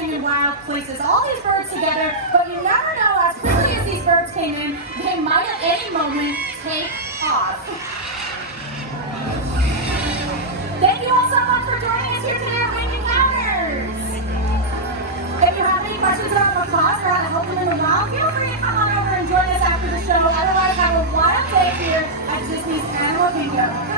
nesting in wild places. All these birds together, but you never know, as quickly as these birds came in, they might at any moment take off. Thank you all so much for joining us here today at Wing Encounters. If you have any questions about macaws or how to help them in the wild, feel free to come on over and join us after the show. Otherwise, have a wild day here at Disney's Animal Kingdom.